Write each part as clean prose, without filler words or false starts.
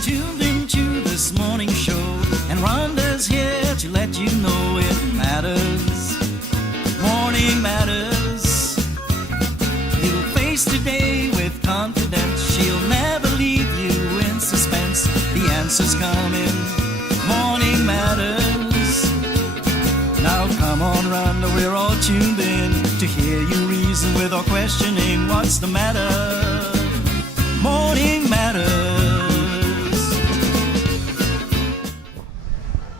tuned into this morning show, and Rhonda's here to let you know it matters. Morning matters. You'll face today with confidence. She'll never leave you in suspense. The answer's coming. Morning matters. Now come on, Rhonda, we're all tuned in to hear you reason with or questioning what's the matter. Morning matters.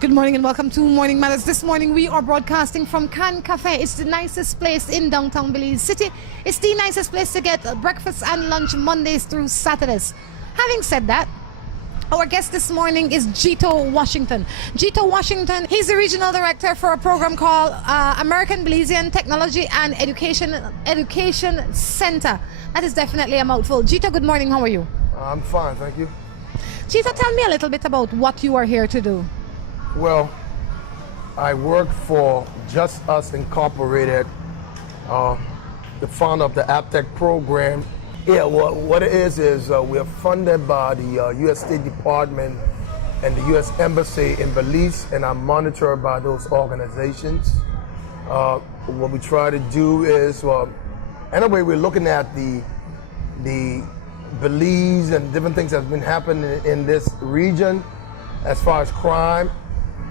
Good morning and welcome to Morning Matters. This morning we are broadcasting from Can Cafe. It's the nicest place in downtown Belize City. It's the nicest place to get breakfast and lunch Mondays through Saturdays. Having said that, our guest this morning is Geto Washington. Geto Washington, he's the regional director for a program called American Belizean Technology and Education Center. That is definitely a mouthful. Geto, good morning. How are you? I'm fine, thank you. Geto, tell me a little bit about what you are here to do. Well, I work for Just Us Incorporated, the founder of the AppTech program. Yeah, what it is we're funded by the U.S. State Department and the U.S. Embassy in Belize, and I'm monitored by those organizations. What we try to do is, anyway, we're looking at the Belize and different things that's been happening in this region as far as crime,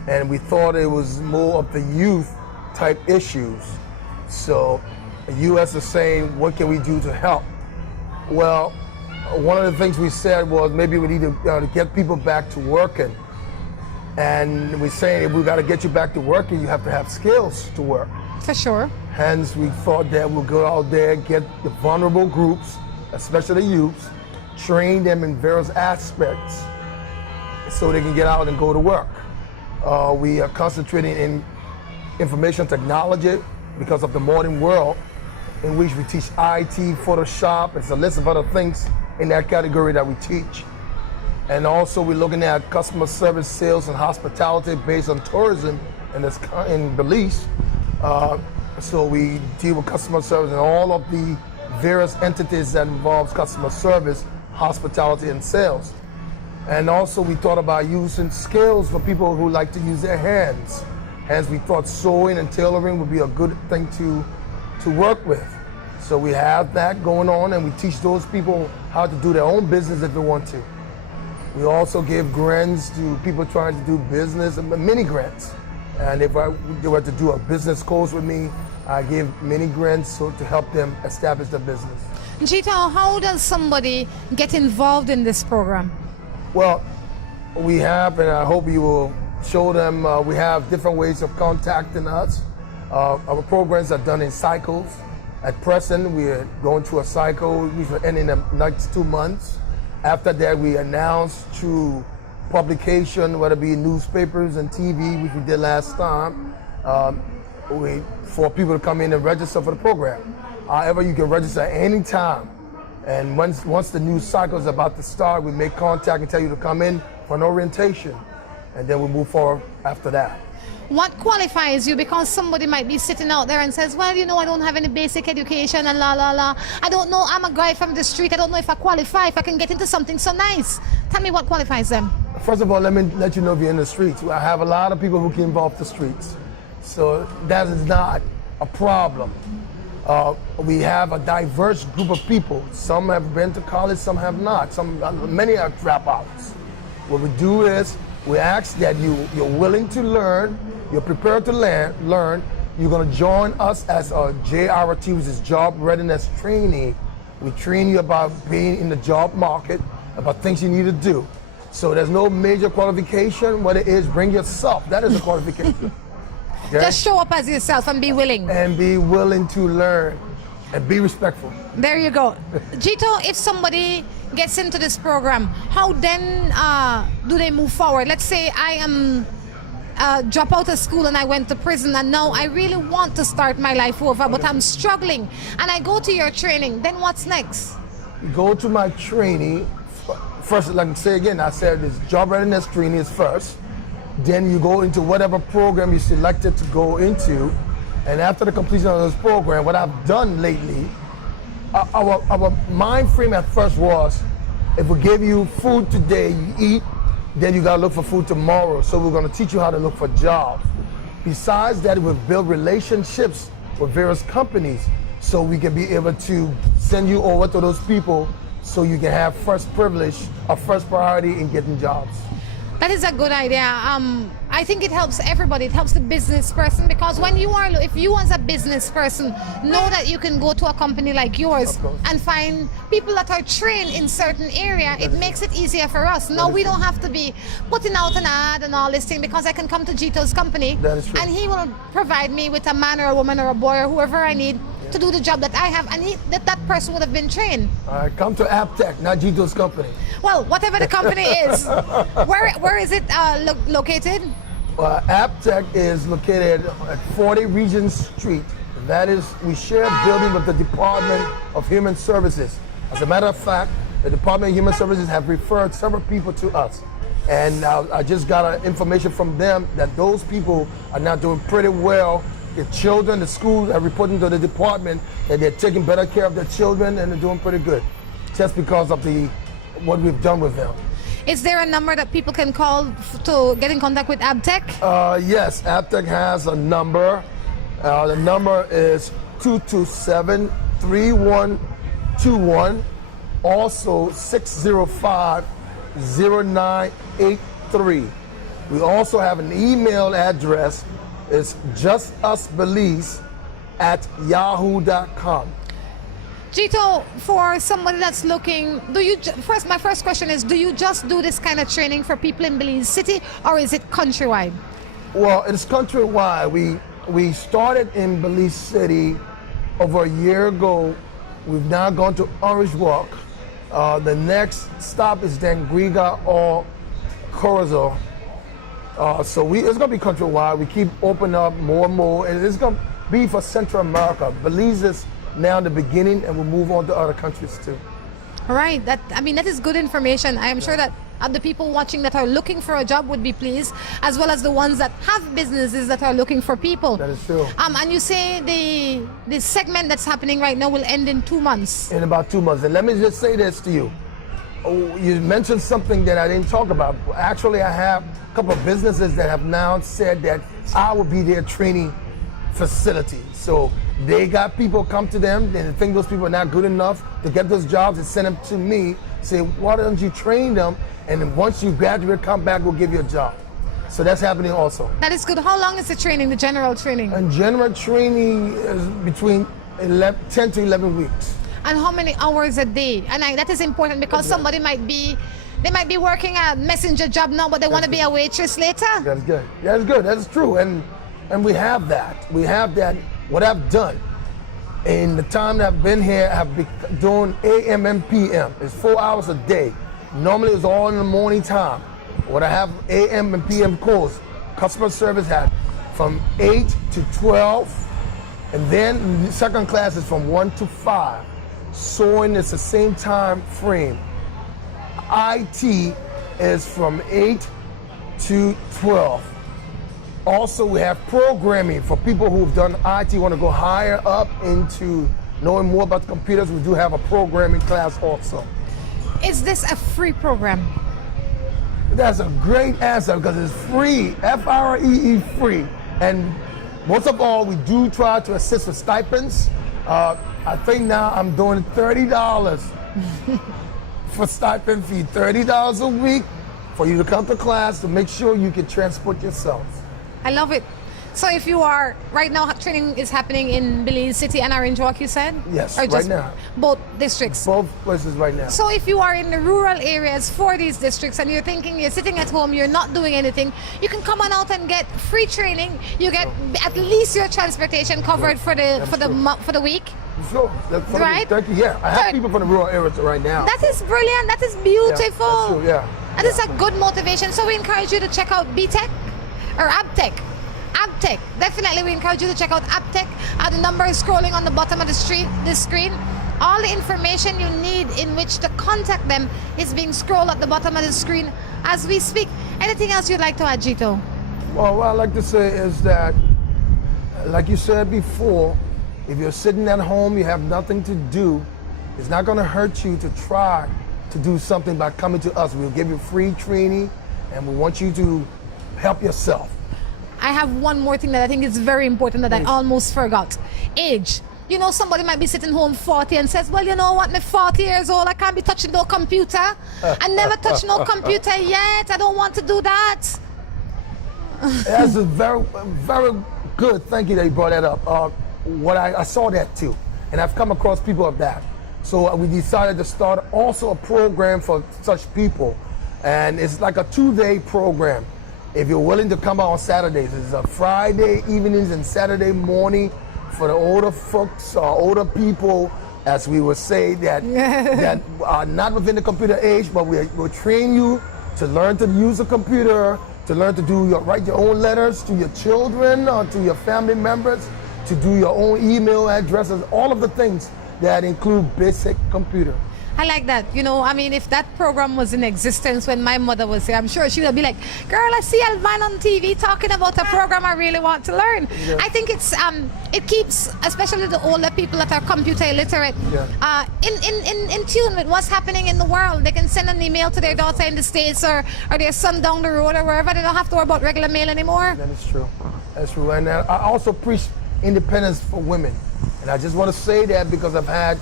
and we thought it was more of the youth type issues. So the U.S. is saying, what can we do to help? Well, one of the things we said was maybe we need to get people back to working. And we're saying if we got to get you back to working, you have to have skills to work. For sure. Hence, we thought that we'll go out there, get the vulnerable groups, especially the youths, train them in various aspects so they can get out and go to work. We are concentrating in information technology because of the modern world, in which we teach IT, Photoshop. It's a list of other things in that category that we teach. And also we're looking at customer service, sales, and hospitality based on tourism in Belize. So we deal with customer service and all of the various entities that involves customer service, hospitality, and sales. And also we thought about using skills for people who like to use their hands. Hence we thought sewing and tailoring would be a good thing to work with. So we have that going on, and we teach those people how to do their own business if they want to. We also give grants to people trying to do business, mini grants. And if they were to do a business course with me, I give mini grants to help them establish their business. Geto, how does somebody get involved in this program? Well, we have, and I hope you will show them, we have different ways of contacting us. Our programs are done in cycles. At present, we're going through a cycle, which will end in the next 2 months. After that, we announce through publication, whether it be newspapers and TV, which we did last time, for people to come in and register for the program. However, you can register at any time. And once the new cycle is about to start, we make contact and tell you to come in for an orientation. And then we move forward after that. What qualifies you? Because somebody might be sitting out there and says, well, you know, I don't have any basic education and la la la. I don't know, I'm a guy from the street. I don't know if I qualify, if I can get into something so nice. Tell me what qualifies them. First of all, let me let you know if you're in the streets. I have a lot of people who came off the streets. So that is not a problem. We have a diverse group of people. Some have been to college, some have not. Many are dropouts. What we do is we ask that you're willing to learn, you're prepared to learn. You're going to join us as a JRT, which is Job Readiness Training. We train you about being in the job market, about things you need to do. So there's no major qualification. What it is, bring yourself. That is a qualification. Okay? Just show up as yourself and be willing. And be willing to learn and be respectful. There you go. Geto, if somebody gets into this program, how then do they move forward? Let's say I am drop out of school and I went to prison, and now I really want to start my life over, but I'm struggling, and I go to your training. Then what's next? Go to my training. First, like I say again, I said this job readiness training is first. Then you go into whatever program you selected to go into. And after the completion of this program, what I've done lately, our mind frame at first was, If we give you food today, you eat, then you gotta look for food tomorrow. So we're gonna teach you how to look for jobs. Besides that, we've built relationships with various companies so we can be able to send you over to those people so you can have first privilege or first priority in getting jobs. That is a good idea. I think it helps everybody. It helps the business person, because when you are, if you as a business person know that you can go to a company like yours and find people that are trained in certain area, it makes it easier for us. Now we don't have to be putting out an ad and all this thing, because I can come to Geto's company and he will provide me with a man or a woman or a boy or whoever I need to do the job that I have, and that person would have been trained. All right, come to Aptech, not Geto's company. Well, whatever the company is, where is it located? Aptech is located at 40 Regent Street. That is, we share a building with the Department of Human Services. As a matter of fact, the Department of Human Services have referred several people to us. And I just got information from them that those people are now doing pretty well. The children, the schools are reporting to the department that they're taking better care of their children and they're doing pretty good, just because of what we've done with them. Is there a number that people can call to get in contact with Aptech? Yes, Aptech has a number. The number is 227-3121, also 605-0983. We also have an email address. It's justusbelize@yahoo.com. Geto, for somebody that's looking, my first question is, do you just do this kind of training for people in Belize City, or is it countrywide? Well, it's countrywide. We started in Belize City over a year ago. We've now gone to Orange Walk. The next stop is Dangriga or Corazon. So it's going to be countrywide. We keep opening up more and more, and it's going to be for Central America. Belize is now the beginning, and we'll move on to other countries too. All right. That is good information. I am sure that the people watching that are looking for a job would be pleased, as well as the ones that have businesses that are looking for people. That is true. And you say the segment that's happening right now will end in 2 months. In about 2 months. And let me just say this to you. You mentioned something that I didn't talk about. Actually, I have a couple of businesses that have now said that I will be their training facility. So they got people come to them, and they think those people are not good enough to get those jobs, and send them to me. Say, why don't you train them? And then once you graduate, come back, we'll give you a job. So that's happening also. That is good. How long is the training, the general training? And general training is between 10 to 11 weeks. And how many hours a day? And that is important, because somebody might be working a messenger job now, but they want to be a waitress later. That's good. That's good. That's true. And we have that. We have that. What I've done in the time that I've been here, I've been doing AM and PM. It's 4 hours a day. Normally it's all in the morning time. What I have AM and PM course, customer service had from 8 to 12, and then the second class is from 1 to 5. Sewing is the same time frame. IT is from 8 to 12. Also, we have programming for people who've done IT, want to go higher up into knowing more about computers. We do have a programming class also. Is this a free program? That's a great answer, because it's free, F-R-E-E, free. And most of all, we do try to assist with stipends. I think now I'm doing $30 for stipend fee, $30 a week for you to come to class to make sure you can transport yourself. I love it. So if you are, right now training is happening in Belize City and Orange Walk, you said? Yes, or right just now. Both districts? Both places right now. So if you are in the rural areas for these districts and you're thinking you're sitting at home, you're not doing anything, you can come on out and get free training. You get at least your transportation covered for the week. Sure. That's right? Thank you. Yeah, I have people from the rural areas right now. That is brilliant. That is beautiful. Yeah, that's true, yeah. That is a good motivation. So we encourage you to check out BTech or Aptech. Aptech. Definitely, we encourage you to check out Aptech. The number is scrolling on the bottom of the screen. All the information you need in which to contact them is being scrolled at the bottom of the screen as we speak. Anything else you'd like to add, Geto? Well, what I'd like to say is that, like you said before, if you're sitting at home, you have nothing to do, it's not going to hurt you to try to to do something by coming to us. We'll give you free training, and we want you to help yourself. I have one more thing that I think is very important that I almost forgot. Age. You know, somebody might be sitting home 40 and says, well, you know what, I'm 40 years old, I can't be touching no computer. I never touched no computer yet. I don't want to do that. That's a very, very good. Thank you that you brought that up. I saw that too, and I've come across people of that. So we decided to start also a program for such people, and it's like a 2-day program. If you're willing to come out on Saturdays, it's a Friday evenings and Saturday morning for the older folks or older people, as we would say, that that are not within the computer age, but we'll train you to learn to use a computer, to learn to write your own letters to your children or to your family members, to do your own email addresses, all of the things that include basic computer. I like that. You know, I mean, if that program was in existence when my mother was here, I'm sure she would be like, girl, I see a man on TV talking about a program I really want to learn. Yeah. I think it keeps, especially the older people that are computer illiterate, in tune with what's happening in the world. They can send an email to their daughter in the States or their son down the road or wherever. They don't have to worry about regular mail anymore. That is true. That's true. And I also preach independence for women. And I just want to say that because I've had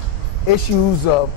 issues of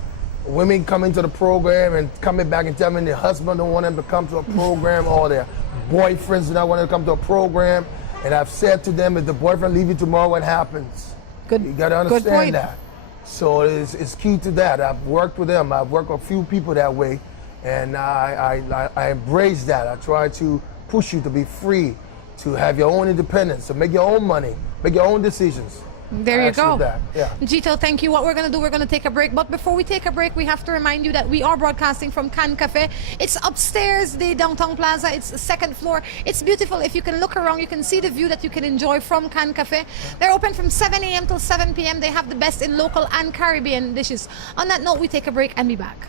women coming to the program and coming back and telling me their husband don't want them to come to a program or their boyfriends do not want them to come to a program. And I've said to them, if the boyfriend leaves you tomorrow, what happens? Good. You got to understand that. So it's key to that. I've worked with them. I've worked with a few people that way, and I embrace that. I try to push you to be free, to have your own independence, to make your own money, make your own decisions. There you go. Yeah. Geto, thank you. What we're going to do, we're going to take a break. But before we take a break, we have to remind you that we are broadcasting from Can Cafe. It's upstairs, the downtown plaza. It's the second floor. It's beautiful. If you can look around, you can see the view that you can enjoy from Can Cafe. They're open from 7 a.m. till 7 p.m. They have the best in local and Caribbean dishes. On that note, we take a break and be back.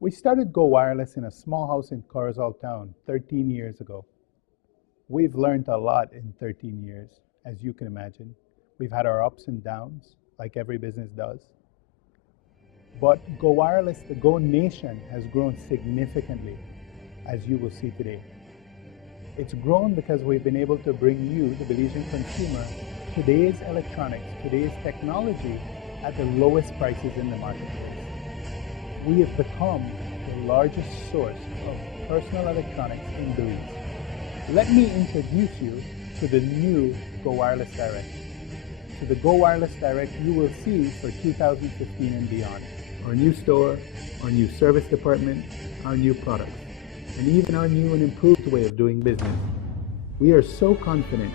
We started Go Wireless in a small house in Corozal Town 13 years ago. We've learned a lot in 13 years, as you can imagine. We've had our ups and downs, like every business does. But Go Wireless, the Go Nation, has grown significantly, as you will see today. It's grown because we've been able to bring you, the Belizean consumer, today's electronics, today's technology at the lowest prices in the marketplace. We have become the largest source of personal electronics in Belize. Let me introduce you to the new Go Wireless Direct. To the Go Wireless Direct you will see for 2015 and beyond. Our new store, our new service department, our new products, and even our new and improved way of doing business. We are so confident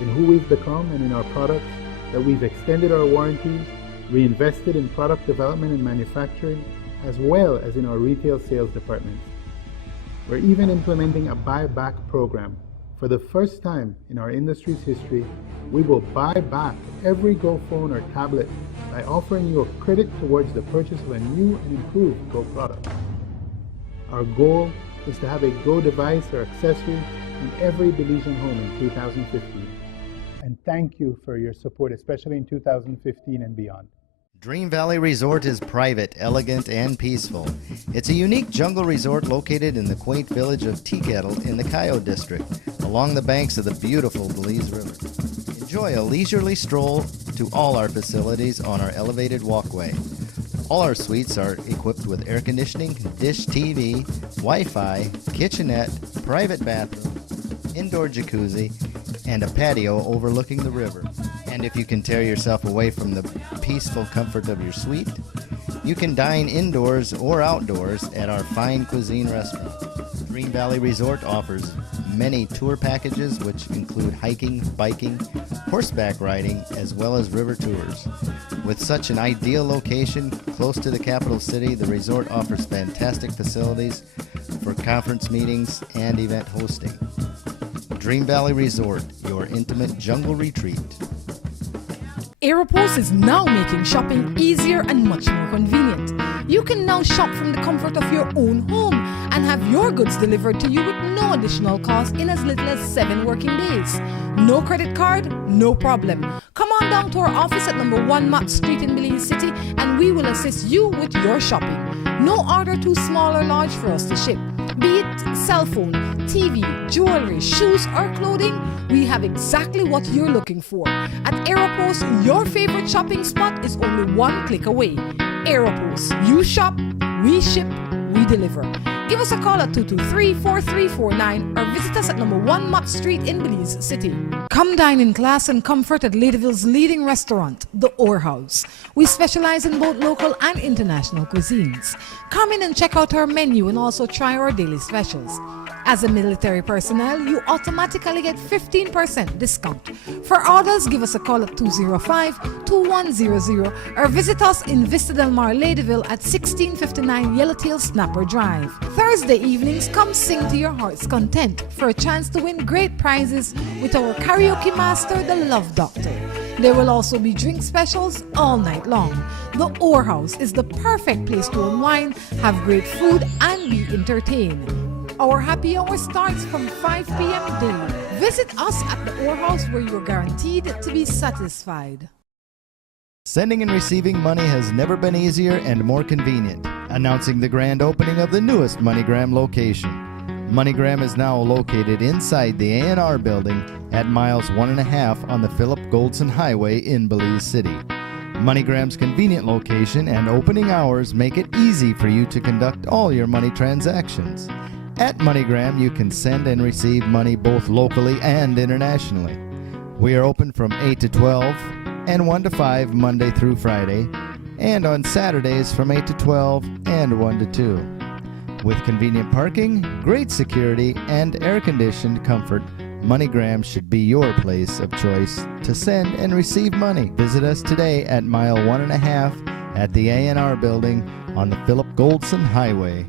in who we've become and in our products that we've extended our warranties, reinvested in product development and manufacturing, as well as in our retail sales departments. We're even implementing a buyback program. For the first time in our industry's history, we will buy back every Go phone or tablet by offering you a credit towards the purchase of a new and improved Go product. Our goal is to have a Go device or accessory in every Belizean home in 2015. And thank you for your support, especially in 2015 and beyond. Dream Valley Resort is private, elegant, and peaceful. It's a unique jungle resort located in the quaint village of Teakettle in the Coyote District, along the banks of the beautiful Belize River. Enjoy a leisurely stroll to all our facilities on our elevated walkway. All our suites are equipped with air conditioning, dish TV, Wi-Fi, kitchenette, private bathroom, indoor jacuzzi, and a patio overlooking the river. And And if you can tear yourself away from the peaceful comfort of your suite, you can dine indoors or outdoors at our fine cuisine restaurant. Dream Valley Resort offers many tour packages which include hiking, biking, horseback riding, as well as river tours. With such an ideal location close to the capital city, the resort offers fantastic facilities for conference meetings and event hosting. Dream Valley Resort, your intimate jungle retreat. Aeropost is now making shopping easier and much more convenient. You can now shop from the comfort of your own home and have your goods delivered to you with no additional cost in as little as 7 working days. No credit card? No problem. Come on down to our office at number 1 Mott Street in Belize City and we will assist you with your shopping. No order too small or large for us to ship. Be it cell phone, TV, jewelry, shoes or clothing, we have exactly what you're looking for. At Aeropost, your favorite shopping spot is only 1 click away. Aeropost, you shop, we ship, we deliver. Give us a call at 223-4349 or visit us at number 1 Mott Street in Belize City. Come dine in class and comfort at Ladyville's leading restaurant, the Orr House. We specialize in both local and international cuisines. Come in and check out our menu and also try our daily specials. As a military personnel, you automatically get 15% discount. For orders, give us a call at 205-2100 or visit us in Vista Del Mar, Ladyville at 1659 Yellowtail Snapper Drive. Thursday evenings, come sing to your heart's content for a chance to win great prizes with our karaoke master, the Love Doctor. There will also be drink specials all night long. The Orr House is the perfect place to unwind, have great food, and be entertained. Our happy hour starts from 5 p.m. daily. Visit us at the Orr House where you're guaranteed to be satisfied. Sending and receiving money has never been easier and more convenient. Announcing the grand opening of the newest MoneyGram location. MoneyGram is now located inside the A&R building at miles 1.5 on the Philip Goldson Highway in Belize City. MoneyGram's convenient location and opening hours make it easy for you to conduct all your money transactions. At MoneyGram, you can send and receive money both locally and internationally. We are open from 8 to 12 and 1 to 5 Monday through Friday, and on Saturdays from 8 to 12 and 1 to 2. With convenient parking, great security, and air-conditioned comfort, MoneyGram should be your place of choice to send and receive money. Visit us today at mile 1.5 at the A&R building on the Philip Goldson Highway.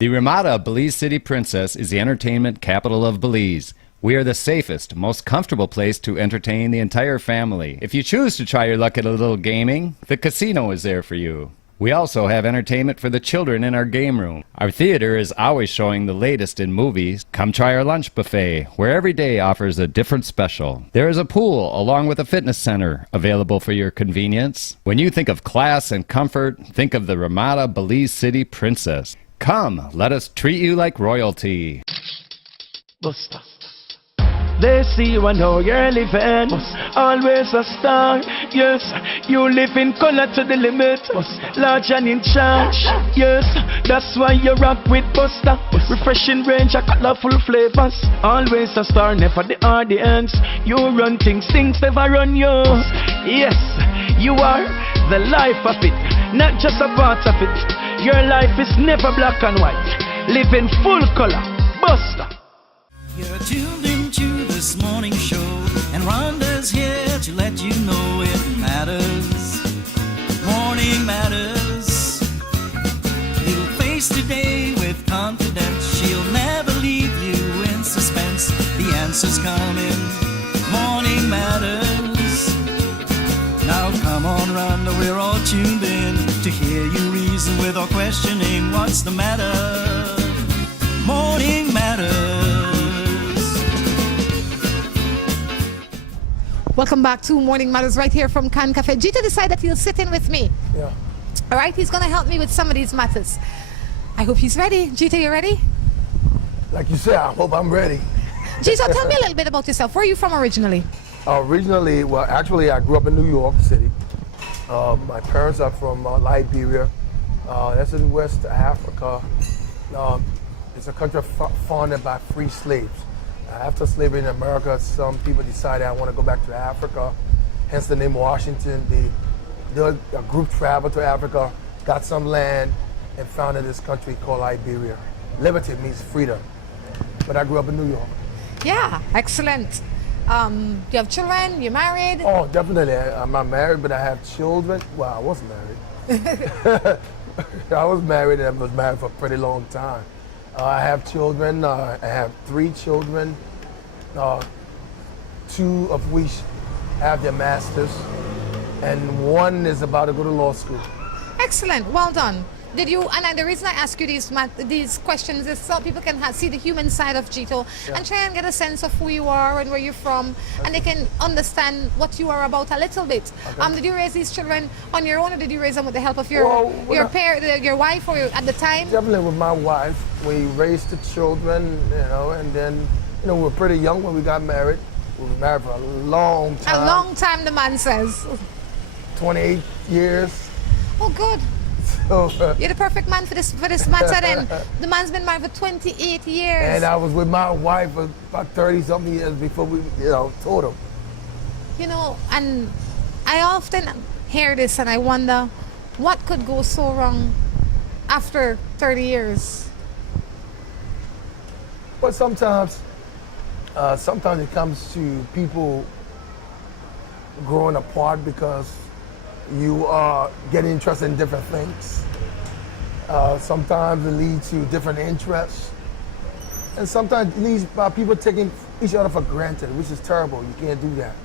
The Ramada Belize City Princess is the entertainment capital of Belize. We are the safest, most comfortable place to entertain the entire family. If you choose to try your luck at a little gaming, the casino is there for you. We also have entertainment for the children in our game room. Our theater is always showing the latest in movies. Come try our lunch buffet, where every day offers a different special. There is a pool along with a fitness center available for your convenience. When you think of class and comfort, think of the Ramada Belize City Princess. Come, let us treat you like royalty. Buster. They see you and how you're living. Always a star. Yes, you live in color to the limit. Large and in charge. Yes, that's why you rock with Buster. Refreshing range, a colorful flavors. Always a star, never the audience. You run things never run you. Yes, you are the life of it, not just a part of it. Your life is never black and white. Live in full color. Buster. You're tuned into this morning show, and Rhonda's here to let you know it matters. Morning matters. You'll face today with confidence. She'll never leave you in suspense. The answer's coming. Morning matters. Now come on, Rhonda, we're all tuned in to hear you reason without questioning what's the matter. Morning matters. Welcome back to Morning Matters right here from Can Cafe. Geto decided that he'll sit in with me. Yeah. All right, he's going to help me with some of these matters. I hope he's ready. Geto, you ready? Like you said, I hope I'm ready. Geto, tell me a little bit about yourself. Where are you from originally? Originally, well, actually, I grew up in New York City. My parents are from Liberia. That's in West Africa. It's a country founded by free slaves. After slavery in America, some people decided I want to go back to Africa hence the name Washington. A group traveled to Africa, got some land, and founded this country called Liberia. Liberty means freedom. But I grew up in New York. Yeah, excellent. Do you have children? You married? Oh, definitely. I'm not married, but I have children. Well, I was married. I was married, and I was married for a pretty long time. I have children. I have 3 children, 2 of which have their masters, and 1 is about to go to law school. Excellent. Well done. Did you? And the reason I ask you these questions is so people can see the human side of Geto and try and get a sense of who you are and where you're from, and they can understand what you are about a little bit. Okay. Did you raise these children on your own, or did you raise them with the help of your your wife, or at the time? Definitely with my wife. We raised the children, and then we were pretty young when we got married. We were married for a long time. A long time, the man says. 28 years. Oh, good. You're the perfect man for this matter then. The man's been married for 28 years. And I was with my wife for about 30-something years before we, told him. And I often hear this and I wonder, what could go so wrong after 30 years? But sometimes it comes to people growing apart because you are getting interested in different things. Sometimes it leads to different interests. And sometimes it leads by people taking each other for granted, which is terrible. You can't do that.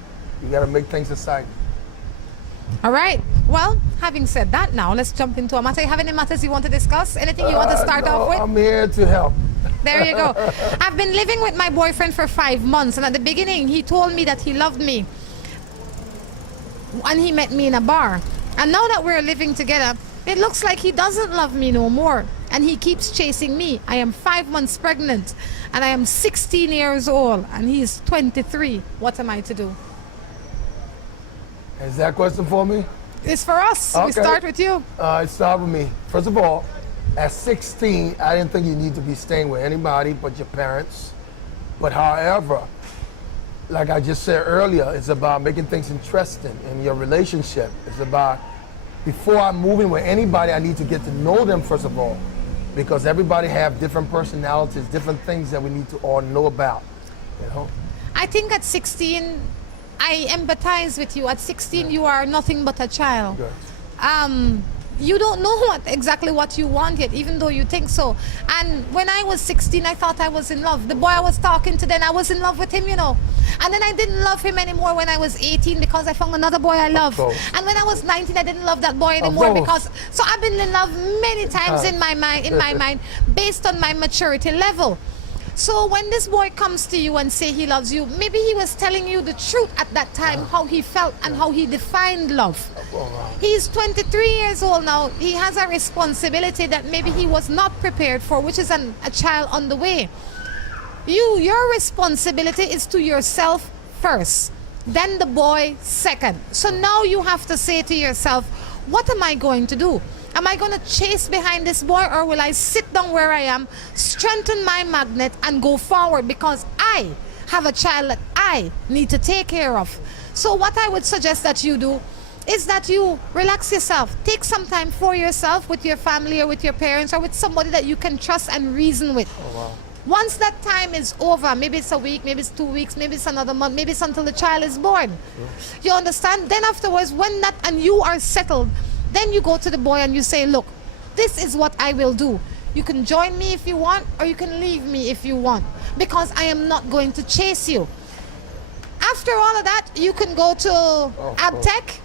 You gotta make things exciting. All right. Well, having said that, now let's jump into a matter. You have any matters you want to discuss? Anything you want to start off with? I'm here to help. There you go. I've been living with my boyfriend for 5 months, and at the beginning, he told me that he loved me. And he met me in a bar. And now that we're living together, it looks like he doesn't love me no more. And he keeps chasing me. I am 5 months pregnant, and I am 16 years old, and he's 23. What am I to do? Is that a question for me? It's for us. Okay. We start with you. It started with me. First of all, at 16, I didn't think you need to be staying with anybody but your parents. But however, like I just said earlier, it's about making things interesting in your relationship. It's about, before I'm moving with anybody, I need to get to know them first of all, because everybody have different personalities, different things that we need to all know about, I think at 16, I empathize with you. At 16, you are nothing but a child. Good. You don't know exactly what you want yet, even though you think so. And when I was 16, I thought I was in love. The boy I was talking to then, I was in love with him, And then I didn't love him anymore when I was 18 because I found another boy I love. And when I was 19, I didn't love that boy anymore because... So I've been in love many times in my mind, based on my maturity level. So when this boy comes to you and say he loves you, maybe he was telling you the truth at that time, how he felt and how he defined love. He's 23 years old now. He has a responsibility that maybe he was not prepared for, which is a child on the way. Your responsibility is to yourself first, then the boy second. So now you have to say to yourself, what am I going to do? Am I going to chase behind this boy, or will I sit down where I am, strengthen my magnet, and go forward because I have a child that I need to take care of? So what I would suggest that you do is that you relax yourself. Take some time for yourself with your family or with your parents or with somebody that you can trust and reason with. Oh, wow. Once that time is over, maybe it's a week, maybe it's 2 weeks, maybe it's another month, maybe it's until the child is born. Sure. You understand? Then afterwards, when that and you are settled, then you go to the boy and you say, look, this is what I will do. You can join me if you want, or you can leave me if you want, because I am not going to chase you. After all of that, you can go to AbTech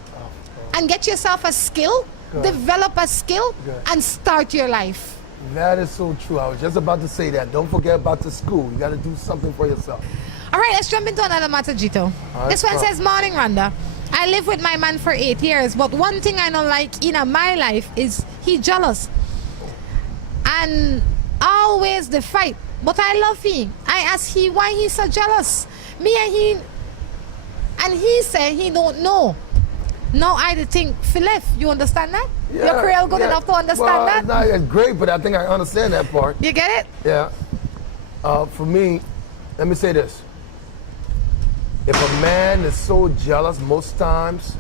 and get yourself a skill, develop a skill, and start your life. That is so true. I was just about to say that. Don't forget about the school. You got to do something for yourself. All right, let's jump into another matter, Geto. This one says, morning, Rhonda. I live with my man for 8 years, but one thing I don't like in my life is he jealous. And always the fight. But I love him. I ask he why he's so jealous. Me and he said he don't know. Now I think Philip, you understand that? Yeah, Your career good enough to understand that? It's not as great, but I think I understand that part. You get it? Yeah. For me, let me say this. If a man is so jealous, most times,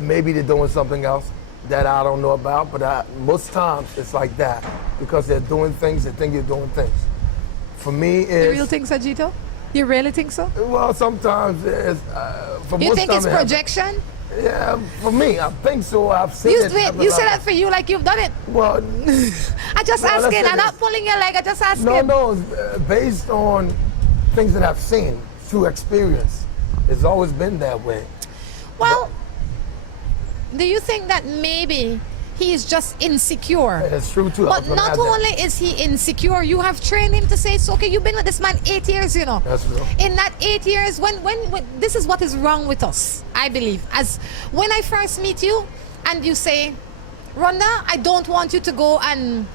maybe they're doing something else that I don't know about, but most times it's like that because they're doing things, they think you're doing things. For me, You it's... really think so, Geto? You really think so? Well, sometimes it's... for You most think time it's projection? Yeah, for me, I think so. I've seen You, it. wait, you said that for you like you've done it. Well, I just Well, let's asking. say I'm not this. pulling your leg. I just asking. no, it's based on things that I've seen through experience. It's always been that way. Well, do you think that maybe he is just insecure? It's true too. I But was gonna not add that. only is he insecure, you have trained him to say it's okay. You've been with this man 8 years, you know. That's true. In that 8 years, when this is what is wrong with us, I believe. As when I first meet you, and you say, Rhonda, I don't want you to go and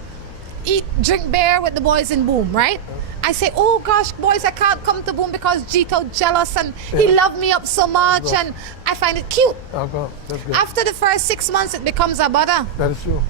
drink beer with the boys in Boom, right? I say, oh gosh, boys, I can't come to Boom because Geto jealous and he loved me up so much, and I find it cute. Okay, that's good. After the first 6 months, it becomes a bother. That is true.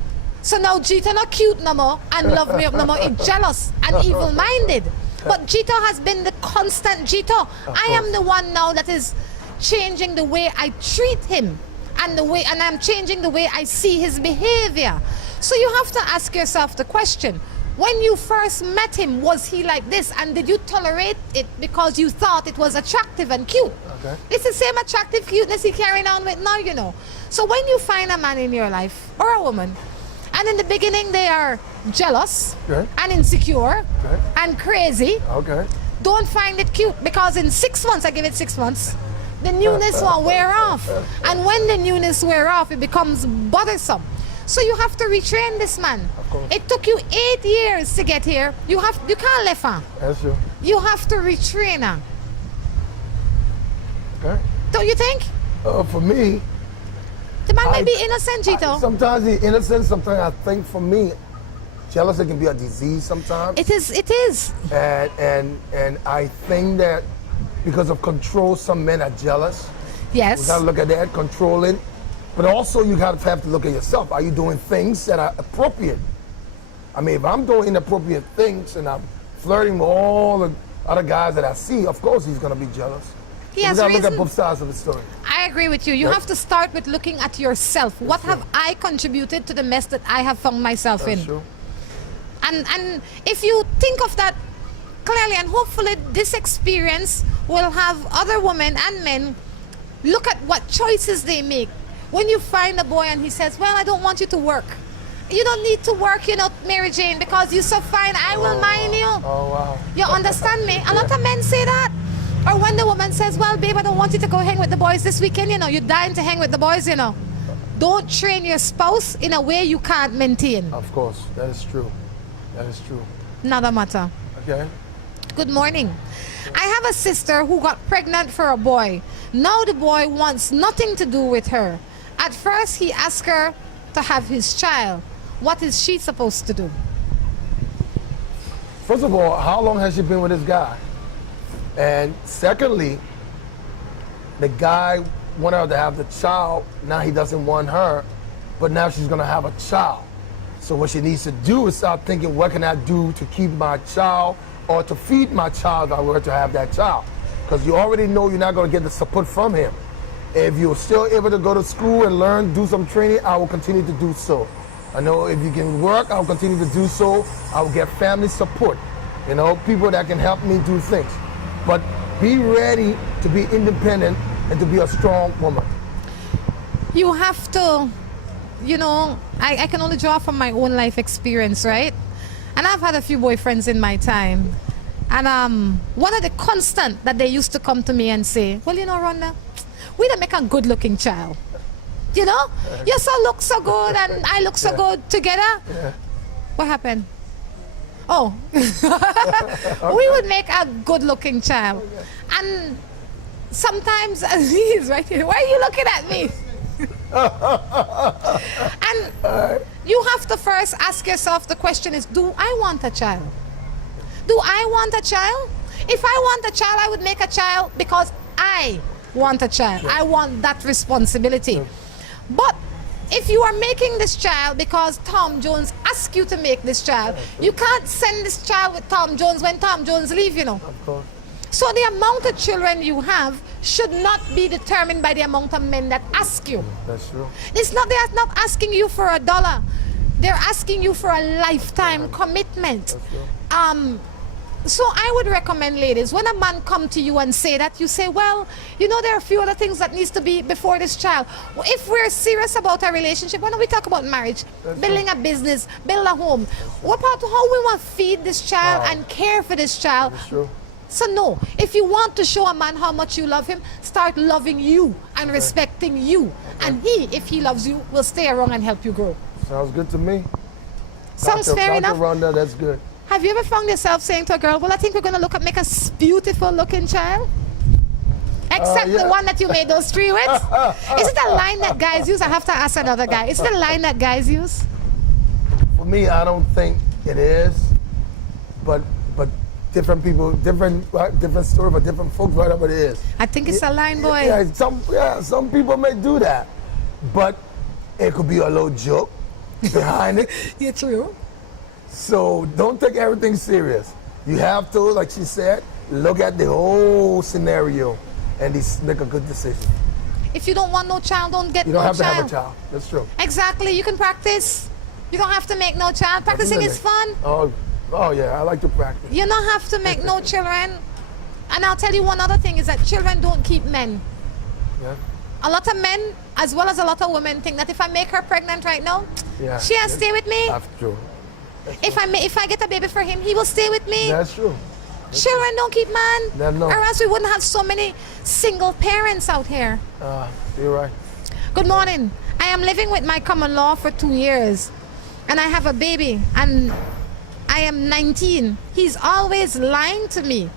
So now Geto not cute no more and love me up no more. He's jealous and evil-minded. But Geto has been the constant Geto. I am the one now that is changing the way I treat him and I'm changing the way I see his behavior. So you have to ask yourself the question, when you first met him, was he like this? And did you tolerate it because you thought it was attractive and cute? Okay. It's the same attractive cuteness he carrying on with now, you know. So when you find a man in your life, or a woman, and in the beginning they are jealous Okay. and insecure Okay. and crazy, Okay. don't find it cute, because in 6 months, I give it 6 months, the newness will wear off. And when the newness wear off, it becomes bothersome. So you have to retrain this man. Of course. It took you 8 years to get here. You can't let her. That's true. You have to retrain her. Okay. Don't you think? For me, The man may be innocent, Geto. sometimes he's innocent. Sometimes I think for me, jealousy can be a disease sometimes. It is. And I think that because of control, some men are jealous. You Yes. gotta look at that, controlling. But also you gotta have to look at yourself. Are you doing things that are appropriate? I mean, if I'm doing inappropriate things and I'm flirting with all the other guys that I see, of course he's gonna be jealous. He So has we gotta look reason. at both sides of the story. I agree with you. You have to start with looking at yourself. What have I contributed to the mess that I have found myself That's in? true. And if you think of that clearly, and hopefully this experience will have other women and men look at what choices they make. When you find a boy and he says, well, I don't want you to work. You don't need to work, you know, Mary Jane, because you're so fine. I will mind you. Oh, wow. You understand me? A lot of men say that. Or when the woman says, well, babe, I don't want you to go hang with the boys this weekend, you know, you're dying to hang with the boys, you know. Don't train your spouse in a way you can't maintain. Of course, that is true. That is true. Another matter. Okay. Good morning. I have a sister who got pregnant for a boy. Now the boy wants nothing to do with her. At first, he asked her to have his child. What is she supposed to do? First of all, how long has she been with this guy? And secondly, the guy wanted her to have the child. Now he doesn't want her, but now she's gonna have a child. So what she needs to do is start thinking, what can I do to keep my child or to feed my child if I were to have that child? Because you already know you're not gonna get the support from him. If you're still able to go to school and learn, do some training, I will continue to do so. I know if you can work, I'll continue to do so. I will get family support, you know, people that can help me do things. But be ready to be independent and to be a strong woman. You have to, you know, I can only draw from my own life experience, right? And I've had a few boyfriends in my time. And one of the constant that they used to come to me and say, well, you know, Rhonda, we don't make a good looking child. You know, you look so good and I look so good together. Yeah. What happened? Oh, we would make a good looking child. And sometimes, he's right here, why are you looking at me? And you have to first ask yourself, the question is, do I want a child? Do I want a child? If I want a child, I would make a child because I want a child. I want that responsibility. But if you are making this child because Tom Jones asked you to make this child, you can't send this child with Tom Jones when Tom Jones leave, you know. Of course. So the amount of children you have should not be determined by the amount of men that ask you. That's true. It's not, they're not asking you for $1. They're asking you for a lifetime commitment. That's true. So I would recommend, ladies, when a man come to you and say that, you say, well, you know, there are a few other things that needs to be before this child. If we're serious about a relationship, why don't we talk about marriage, building a business, build a home? What about how we want to feed this child and care for this child? That's true. So no, if you want to show a man how much you love him, start loving you and respecting you. And he, if he loves you, will stay around and help you grow. Sounds good to me. Sounds fair enough. Rhonda, that's good. Have you ever found yourself saying to a girl, well, I think we're going to make a beautiful looking child? Except the one that you made those 3 with? Is it a line that guys use? I have to ask another guy. Is it a line that guys use? For me, I don't think it is. But different people, different story for different folks, whatever it is. I think it's a line, boy. Some people may do that. But it could be a little joke behind it. Yeah, true. So don't take everything serious. You have to, like she said, look at the whole scenario and make a good decision. If you don't want no child, don't get no child. You don't have to have a child. That's true. Exactly. You can practice. You don't have to make no child. Practicing is fun. Oh yeah, I like to practice. You don't have to make no children. And I'll tell you one other thing is that children don't keep men. Yeah. A lot of men, as well as a lot of women, think that if I make her pregnant right now, she has to stay with me. That's true. If I get a baby for him, he will stay with me. That's true. Children don't keep man. No. Or else we wouldn't have so many single parents out here. You're right. Good morning. I am living with my common law for 2 years. And I have a baby. And I am 19. He's always lying to me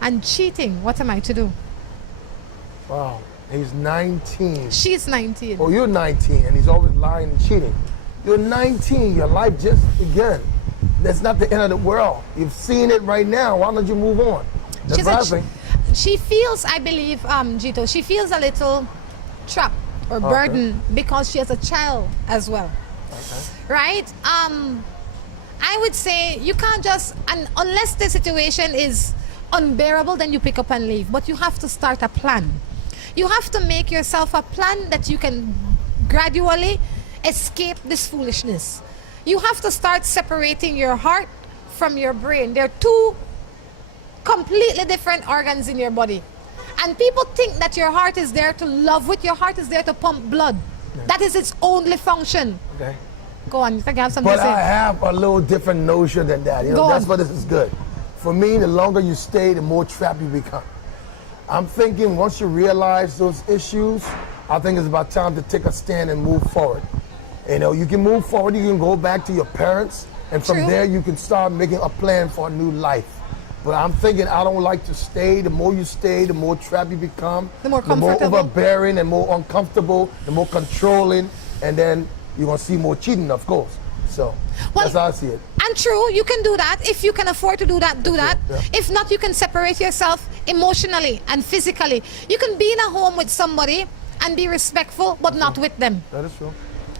and cheating. What am I to do? Wow. He's 19. She's 19. Oh, you're 19 and he's always lying and cheating. You're 19. Your life just began. That's not the end of the world. You've seen it right now. Why don't you move on? That's what I think. She feels, I believe, Geto, she feels a little trapped or burdened because she has a child as well. Okay. Right? I would say you can't just, unless the situation is unbearable, then you pick up and leave. But you have to start a plan. You have to make yourself a plan that you can gradually escape this foolishness. You have to start separating your heart from your brain. They're two completely different organs in your body. And people think that your heart is there to love with. Your heart is there to pump blood. Yeah. That is its only function. Okay. Go on, you think I have something but to say? I have a little different notion than that. You know, that's why this is good. For me, the longer you stay, the more trapped you become. I'm thinking once you realize those issues, I think it's about time to take a stand and move forward. You know, you can move forward, you can go back to your parents, and from there you can start making a plan for a new life. But I'm thinking I don't like to stay. The more you stay, the more trapped you become. The more comfortable. The more overbearing and more uncomfortable, the more controlling, and then you're going to see more cheating, of course. So that's how I see it. And true, you can do that. If you can afford to do that, do that. Yeah. If not, you can separate yourself emotionally and physically. You can be in a home with somebody and be respectful, but not with them. That is true.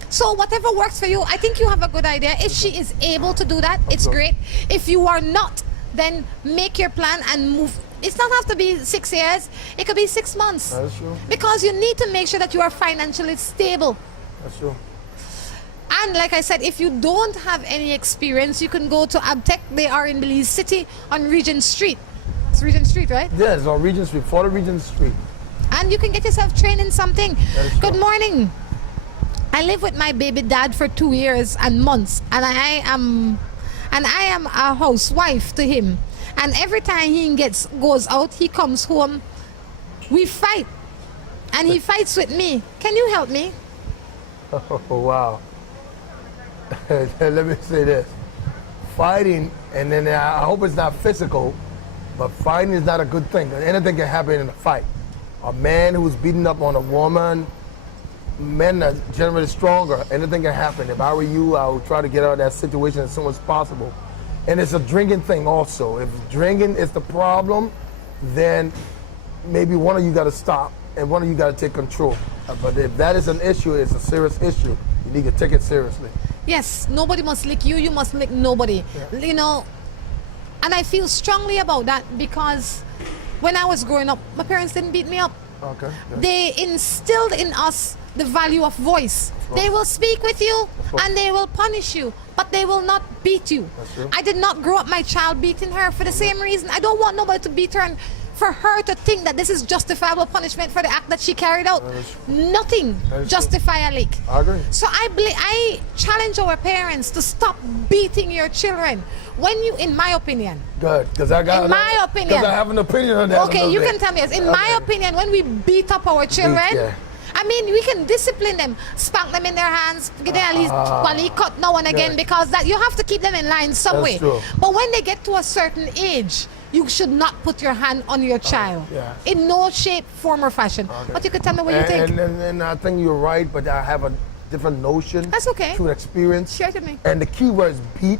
So whatever works for you, I think you have a good idea. If she is able to do that, it's great. If you are not, then make your plan and move. It's not have to be 6 years. It could be 6 months. That is true. Because you need to make sure that you are financially stable. That's true. And like I said, if you don't have any experience, you can go to Abtech. They are in Belize City on Regent Street. It's Regent Street, right? Yeah, it's on Regent Street, 40 Regent Street. And you can get yourself trained in something. Good true. morning. I live with my baby dad for 2 years and months, and I am a housewife to him. And every time he goes out, he comes home, we fight, and he fights with me. Can you help me? Oh, wow. Let me say this. Fighting, and then I hope it's not physical, but fighting is not a good thing. Anything can happen in a fight. A man who's beating up on a woman, men are generally stronger. Anything can happen. If I were you, I would try to get out of that situation as soon as possible. And it's a drinking thing also. If drinking is the problem, then maybe one of you got to stop and one of you got to take control. But if that is an issue, it's a serious issue. You need to take it seriously. Yes, nobody must lick you. You must lick nobody. Yeah. You know, and I feel strongly about that because when I was growing up, my parents didn't beat me up. Okay. Yeah. They instilled in us the value of voice. They will speak with you and they will punish you, but they will not beat you. That's true. I did not grow up my child beating her for the same reason. I don't want nobody to beat her and for her to think that this is justifiable punishment for the act that she carried out. Nothing justify a leak. I agree. So I challenge our parents to stop beating your children. When you, in my opinion. Good, because I got. In my opinion. Because I have an opinion on that. Okay, you can tell me. In my opinion, when we beat up our children, yeah. I mean, we can discipline them, spank them in their hands, give them at least quality cut now and again, because that you have to keep them in line some way. True. But when they get to a certain age, you should not put your hand on your child yeah. in no shape, form, or fashion. But you can tell me what you think. And I think you're right, but I have a different notion. That's okay. Through experience. Share it with me. And the key word is beat.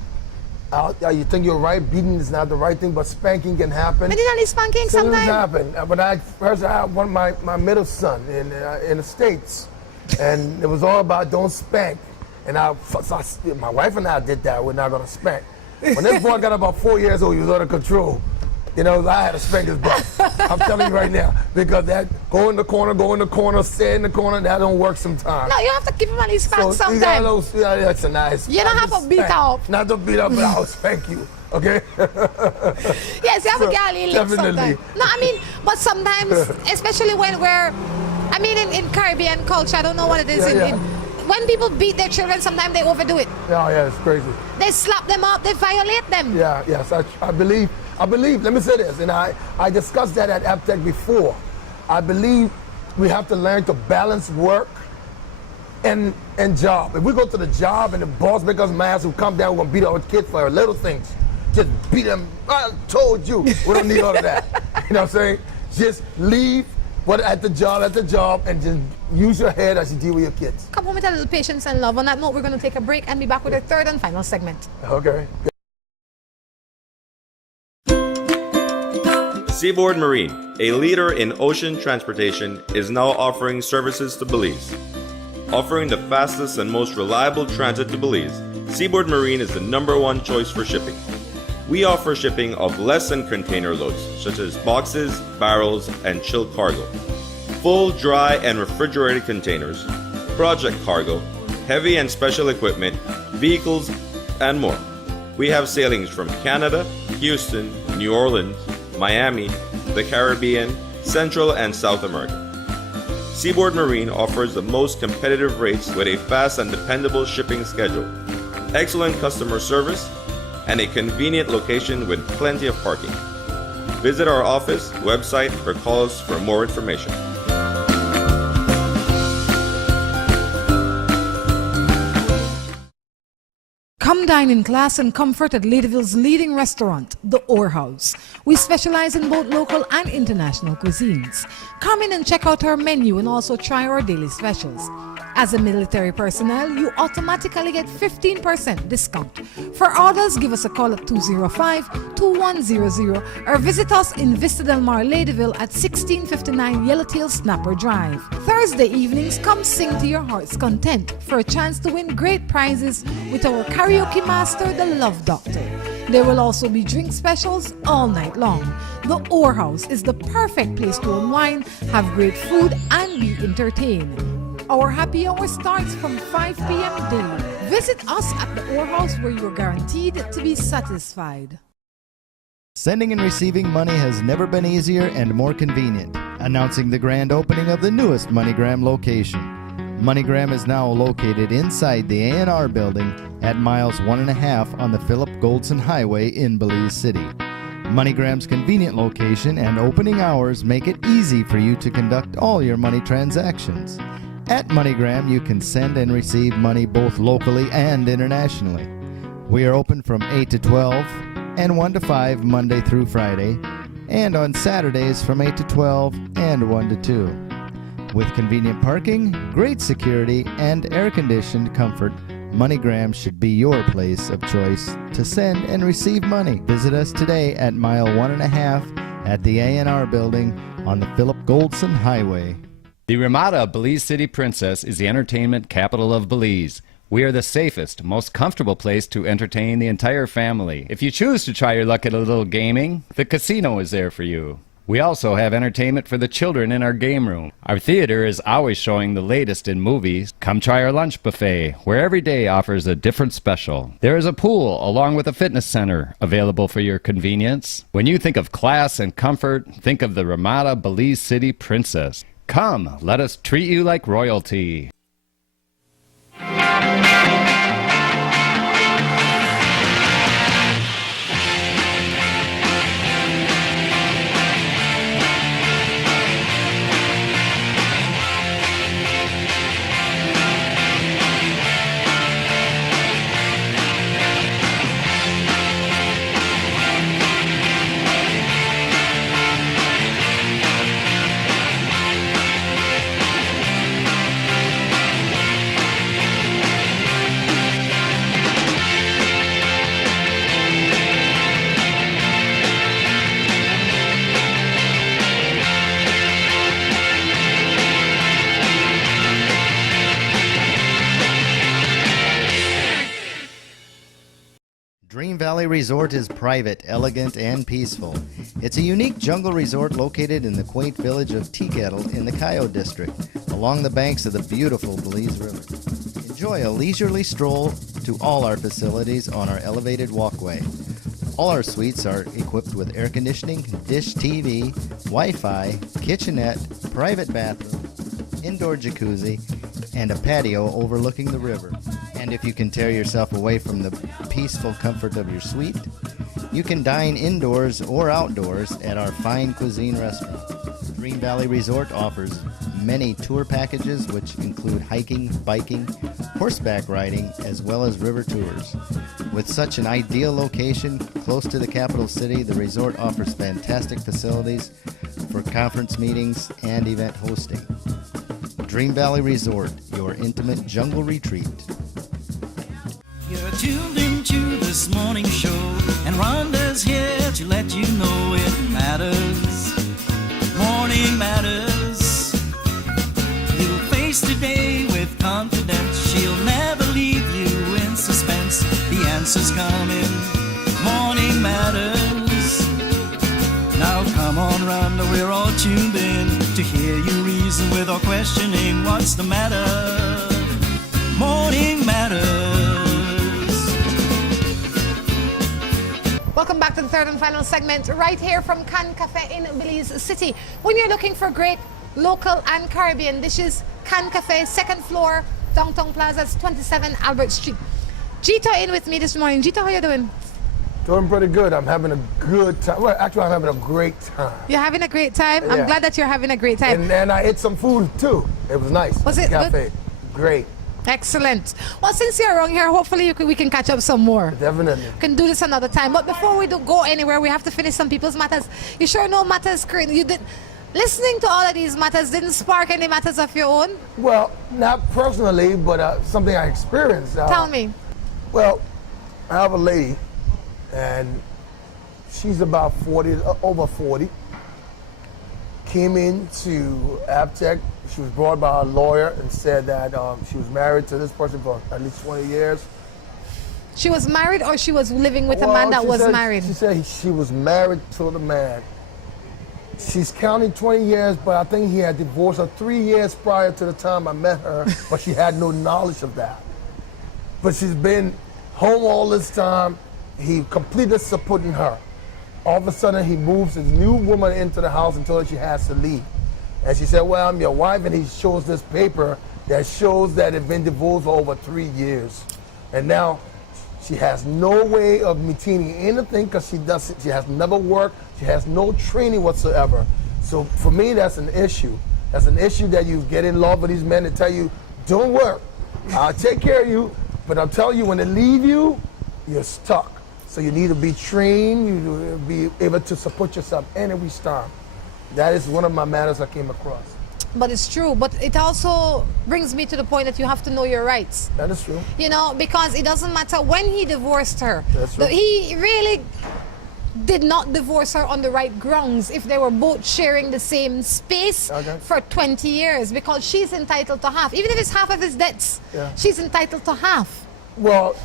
You think you're right, beating is not the right thing, but spanking can happen. And then only spanking So sometimes. it happen. But I have one of my middle son in the States, and it was all about don't spank. And my wife and I did that. We're not gonna spank. When this boy got about 4 years old, he was out of control. You know, I had to spank his butt. I'm telling you right now, because that go in the corner, stay in the corner, that don't work sometimes. No, you have to give him at least spank sometimes. That's a nice. You don't have to beat up. Not to beat up, but I'll spank you. Okay. Yes, you have a galley lick definitely. sometimes. No, I mean, but sometimes, especially when we're, I mean, in Caribbean culture, I don't know what it is. When people beat their children, sometimes they overdo it. Yeah, it's crazy. They slap them up, they violate them. Yeah, yes, I believe, let me say this, and I discussed that at AppTech before. I believe we have to learn to balance work and job. If we go to the job and the boss make us mad, we come down, we're gonna beat our kids for little things. Just beat them. I told you, we don't need all of that. You know what I'm saying? Just leave, but at the job, and just use your head as you deal with your kids. Come home with a little patience and love. On that note, we're going to take a break and be back with our third and final segment. Okay. Seaboard Marine, a leader in ocean transportation, is now offering services to Belize. Offering the fastest and most reliable transit to Belize, Seaboard Marine is the #1 choice for shipping. We offer shipping of less than container loads, such as boxes, barrels, and chilled cargo, full, dry, and refrigerated containers, project cargo, heavy and special equipment, vehicles, and more. We have sailings from Canada, Houston, New Orleans, Miami, the Caribbean, Central and South America. Seaboard Marine offers the most competitive rates with a fast and dependable shipping schedule, excellent customer service, and a convenient location with plenty of parking. Visit our office, website, or call us for more information. Come dine in class and comfort at Ladyville's leading restaurant, The Ore House. We specialize in both local and international cuisines. Come in and check out our menu and also try our daily specials. As a military personnel, you automatically get 15% discount. For orders, give us a call at 205-2100 or visit us in Vista Del Mar, Ladyville at 1659 Yellowtail Snapper Drive. Thursday evenings, come sing to your heart's content for a chance to win great prizes with our karaoke master, the Love Doctor. There will also be drink specials all night long. The Ore House is the perfect place to unwind, have great food, and be entertained. Our happy hour starts from 5 p.m. daily. Visit us at the Ore House where you are guaranteed to be satisfied. Sending and receiving money has never been easier and more convenient. Announcing the grand opening of the newest MoneyGram location. MoneyGram is now located inside the A&R building at miles 1.5 on the Philip Goldson Highway in Belize City. MoneyGram's convenient location and opening hours make it easy for you to conduct all your money transactions. At MoneyGram, you can send and receive money both locally and internationally. We are open from 8 to 12 and 1 to 5 Monday through Friday, and on Saturdays from 8 to 12 and 1 to 2. With convenient parking, great security, and air-conditioned comfort, MoneyGram should be your place of choice to send and receive money. Visit us today at mile 1.5 at the A&R building on the Philip Goldson Highway. The Ramada Belize City Princess is the entertainment capital of Belize. We are the safest, most comfortable place to entertain the entire family. If you choose to try your luck at a little gaming, the casino is there for you. We also have entertainment for the children in our game room. Our theater is always showing the latest in movies. Come try our lunch buffet, where every day offers a different special. There is a pool along with a fitness center available for your convenience. When you think of class and comfort, think of the Ramada Belize City Princess. Come, let us treat you like royalty. Dream Valley Resort is private, elegant, and peaceful. It's a unique jungle resort located in the quaint village of Tea Kettle in the Cayo district, along the banks of the beautiful Belize River. Enjoy a leisurely stroll to all our facilities on our elevated walkway. All our suites are equipped with air conditioning, dish TV, Wi-Fi, kitchenette, private bathroom, indoor jacuzzi, and a patio overlooking the river. And if you can tear yourself away from the peaceful comfort of your suite, you can dine indoors or outdoors at our fine cuisine restaurant. Dream Valley Resort offers many tour packages which include hiking, biking, horseback riding, as well as river tours. With such an ideal location close to the capital city, the resort offers fantastic facilities for conference meetings and event hosting. Dream Valley Resort, your intimate jungle retreat. You're tuned into this morning show, and Rhonda's here to let you know it matters. Morning matters. You'll face today with confidence. She'll never leave you in suspense. The answer's coming. Morning matters. Now come on, Rhonda, we're all tuned in to hear you reason with or questioning what's the matter. Morning matters. Welcome back to the third and final segment right here from Can Cafe in Belize City. When you're looking for great local and Caribbean dishes, Can Cafe, second floor, Downtown Plaza's 27 Albert Street. Geto in with me this morning. Geto, how you doing? Doing pretty good. I'm having a good time. Well, actually, I'm having a great time. You're having a great time? Yeah. I'm glad that you're having a great time. And I ate some food too. It was nice. Was it cafe. good? Great. Excellent. Well, since you're around here, hopefully we can catch up some more. Definitely. We can do this another time. But before we do go anywhere, we have to finish some people's matters. You sure know matters, Crichton? You did. Listening to all of these matters didn't spark any matters of your own? Well, not personally, but something I experienced. Tell me. Well, I have a lady, and she's about 40, over 40. Came into Aptech. She was brought by a lawyer and said that she was married to this person for at least 20 years. She was married, or she was living with a man that was married? She said she was married to the man. She's counting 20 years, but I think he had divorced her 3 years prior to the time I met her, but she had no knowledge of that. But she's been home all this time. He completely supporting her. All of a sudden, he moves his new woman into the house and told her she has to leave. And she said, well, I'm your wife, and he shows this paper that shows that they've been divorced for over 3 years. And now she has no way of maintaining anything because she has never worked, she has no training whatsoever. So for me, that's an issue. That's an issue that you get in love with these men and tell you, don't work, I'll take care of you. But I'm telling you, when they leave you, you're stuck. So you need to be trained, you need to be able to support yourself and restart. That is one of my matters I came across. But it's true. But it also brings me to the point that you have to know your rights. That is true. You know, because it doesn't matter when he divorced her. That's true. He really did not divorce her on the right grounds if they were both sharing the same space for 20 years, because she's entitled to half. Even if it's half of his debts, she's entitled to half. Well,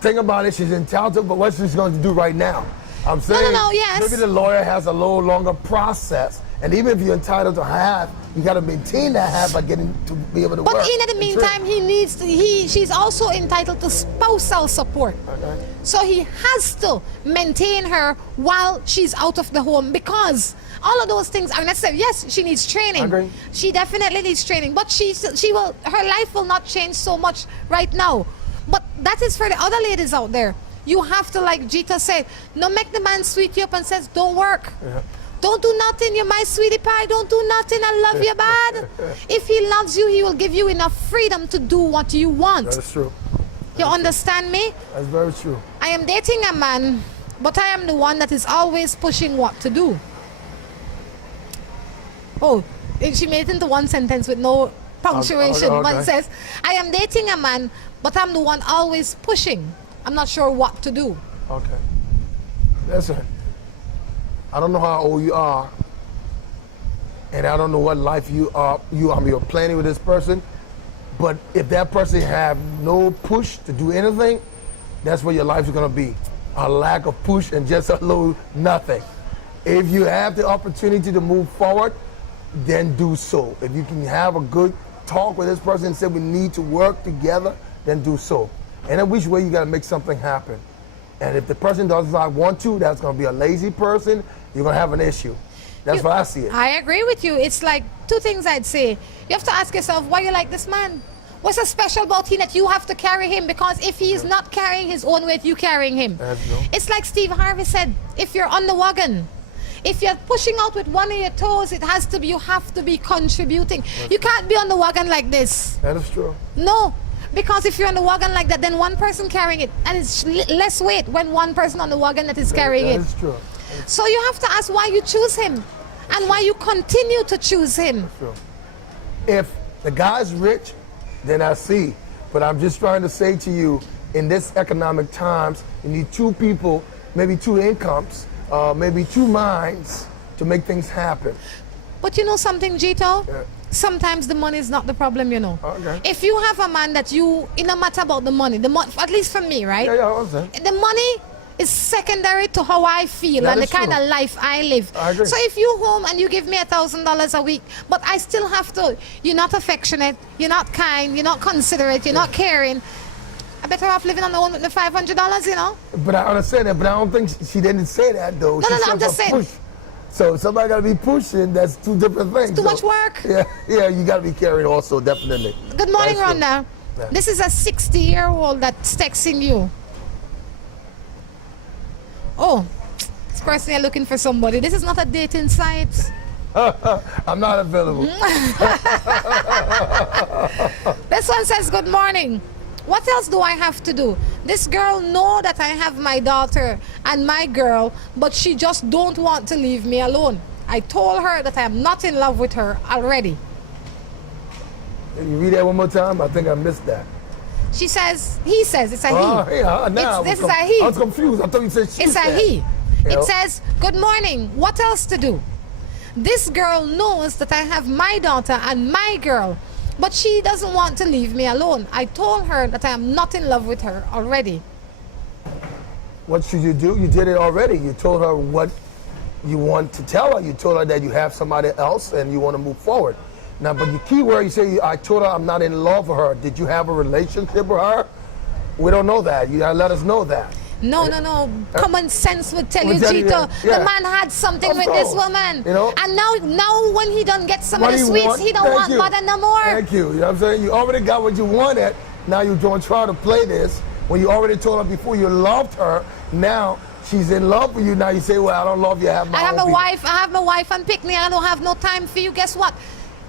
think about it, she's entitled, but what she's going to do right now? I'm saying, no, yes. maybe the lawyer has a little longer process. And even if you're entitled to half, you got to maintain that half by getting to be able to work. But in the meantime, she's also entitled to spousal support. Okay. So he has to maintain her while she's out of the home, because all of those things are necessary. Yes, she needs training. I agree. She definitely needs training, but her life will not change so much right now. But that is for the other ladies out there. You have to, like Geto said, no make the man sweet you up and says, don't work. Yeah. Don't do nothing, you're my sweetie pie. Don't do nothing, I love you bad. If he loves you, he will give you enough freedom to do what you want. That is true. You understand me? That's very true. I am dating a man, but I am the one that is always pushing what to do. Oh, she made it into one sentence with no punctuation. Okay. One says, I am dating a man, but I'm the one always pushing. I'm not sure what to do. Okay. Listen, I don't know how old you are, and I don't know what life you're planning with this person, but if that person have no push to do anything, that's where your life is gonna be. A lack of push and just a little nothing. If you have the opportunity to move forward, then do so. If you can have a good talk with this person and say we need to work together, then do so. And in which way you gotta make something happen. And if the person does not want to, that's gonna be a lazy person, you're gonna have an issue. That's what I see it. I agree with you. It's like two things I'd say. You have to ask yourself why you like this man. What's so special about him that you have to carry him? Because if he is not carrying his own weight, you carrying him. It's like Steve Harvey said, if you're on the wagon, if you're pushing out with one of your toes, you have to be contributing. You can't be on the wagon like this. That is true. No. Because if you're on the wagon like that, then one person carrying it, and it's less weight when one person on the wagon that is carrying it. That is true. So you have to ask why you choose him and why you continue to choose him. That's true. If the guy's rich, then I see. But I'm just trying to say to you, in this economic times, you need two people, maybe two incomes, maybe two minds to make things happen. But you know something, Geto? Yeah. Sometimes the money is not the problem, you know. Okay. If you have a man that it no matter about the money, at least for me, right? Yeah, I understand. The money is secondary to how I feel That and the is kind true. of life I live. I agree. So if you home and you give me $1,000 a week, but I still have to, you're not affectionate, you're not kind, you're not considerate, you're not caring, I better off living on the own with the $500, you know? But I understand that, but I don't think she didn't say that though. No, She no, said I'm just a saying. push. So somebody got to be pushing. That's two different things. Too much work. Yeah, you got to be carried also, definitely. Good morning, That's true. Rhonda. Yeah. This is a 60-year-old that's texting you. Oh, this person you're looking for somebody. This is not a dating site. I'm not available. This one says, good morning. What else do I have to do? This girl know that I have my daughter and my girl, but she just don't want to leave me alone. I told her that I am not in love with her already. Can you read that one more time? I think I missed that. He says, it's a he. Yeah, now This is a he. I was confused. I thought you said she It's a said. he. You know? It says, good morning. What else to do? This girl knows that I have my daughter and my girl, but she doesn't want to leave me alone. I told her that I am not in love with her already. What should you do? You did it already. You told her what you want to tell her. You told her that you have somebody else and you want to move forward. Now, but the key word, you say, I told her I'm not in love with her. Did you have a relationship with her? We don't know that. You gotta let us know that. No. Common sense would tell you, tell you Geto, that, yeah. the man had something Of with this course, woman. you know? And now when he done get some of What the do you sweets, want? he don't Thank want you. mother no more. Thank you. You know what I'm saying? You already got what you wanted. Now you're going to try to play this. When you already told her before you loved her, now she's in love with you. Now you say, well, I don't love you. I have my I have own a people. wife. I have my wife and pick me. I don't have no time for you. Guess what?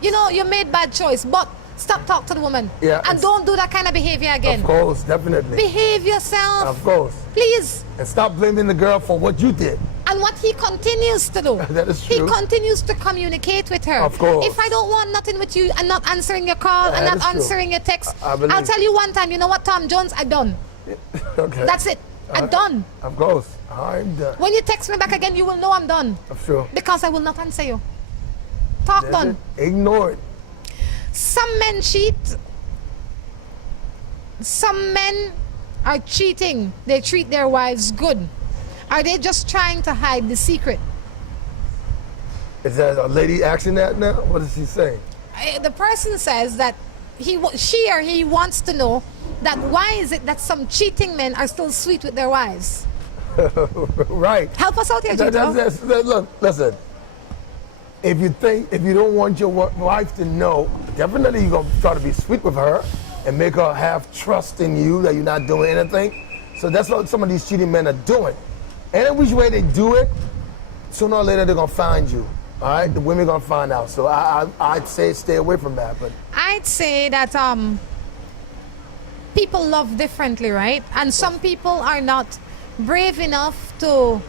You know, you made bad choice, but stop talk to the woman. Yeah, and don't do that kind of behavior again. Of course, definitely. Behave yourself. Of course. Please. And stop blaming the girl for what you did. And what he continues to do. That is He true. continues to communicate with her. Of course. If I don't want nothing with you and not answering your call and That not is true. answering your text, I believe. I'll tell you one time, you know what, Tom Jones, I'm done. Okay. That's it. I'm done. Of course. I'm done. When you text me back again, you will know I'm done. Sure. Because I will not answer you. Talk That's done. it. Ignore it. Some men cheat. Some men are cheating. They treat their wives good. Are they just trying to hide the secret? Is that a lady asking that now? What is she saying? The person says that she or he wants to know that why is it that some cheating men are still sweet with their wives? Right. Help us out here, Geto. Look, listen. If you don't want your wife to know, definitely you're going to try to be sweet with her and make her have trust in you that you're not doing anything. So that's what some of these cheating men are doing. Any which way they do it, sooner or later they're going to find you. All right? The women are going to find out. So I'd say stay away from that. But I'd say that people love differently, right? And some people are not brave enough to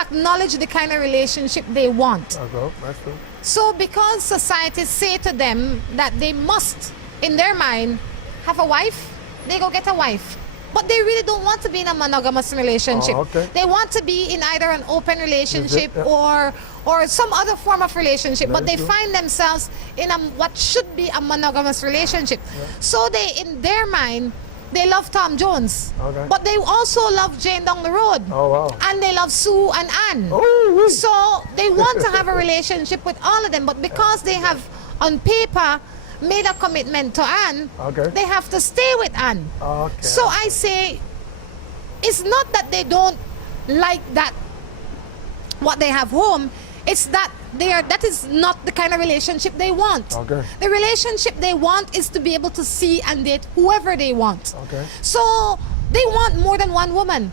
acknowledge the kind of relationship they want. okay, that's true. So because society say to them that they must, in their mind, have a wife, they go get a wife. But they really don't want to be in a monogamous relationship. Oh, okay. They want to be in either an open relationship Yeah. or some other form of relationship. But That they is true. find themselves in what should be a monogamous relationship. So they, in their mind, they love Tom Jones. Okay. But they also love Jane down the road. Oh, wow. And they love Sue and Anne. Oh, wee. So they want to have a relationship with all of them, but because they have on paper made a commitment to Anne, Okay. they have to stay with Anne. Okay. So I say, it's not that they don't like that what they have home, it's that that is not the kind of relationship they want. Okay. The relationship they want is to be able to see and date whoever they want. Okay. So they want more than one woman.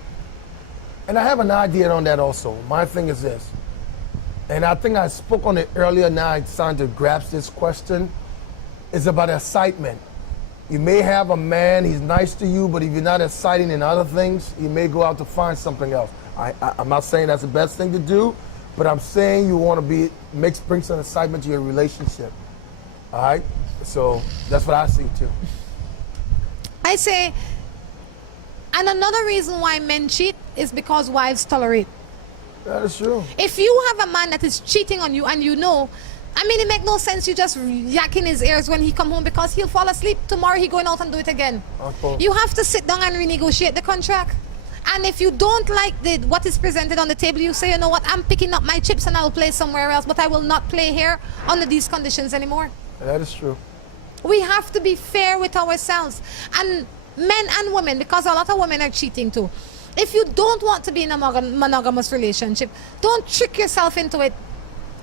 And I have an idea on that also. My thing is this, and I think I spoke on it earlier, now I'm starting to grasp this question, is about excitement. You may have a man, he's nice to you, but if you're not exciting in other things, you may go out to find something else. I'm not saying that's the best thing to do, but I'm saying you want to bring some excitement to your relationship. All right? So that's what I see too. I say, and another reason why men cheat is because wives tolerate. That is true. If you have a man that is cheating on you and you know, I mean, it makes no sense you just yakking his ears when he come home because he'll fall asleep. Tomorrow he going out and do it again. Okay. You have to sit down and renegotiate the contract. And if you don't like what is presented on the table, you say, you know what, I'm picking up my chips and I'll play somewhere else, but I will not play here under these conditions anymore. That is true. We have to be fair with ourselves. And men and women, because a lot of women are cheating too. If you don't want to be in a monogamous relationship, don't trick yourself into it.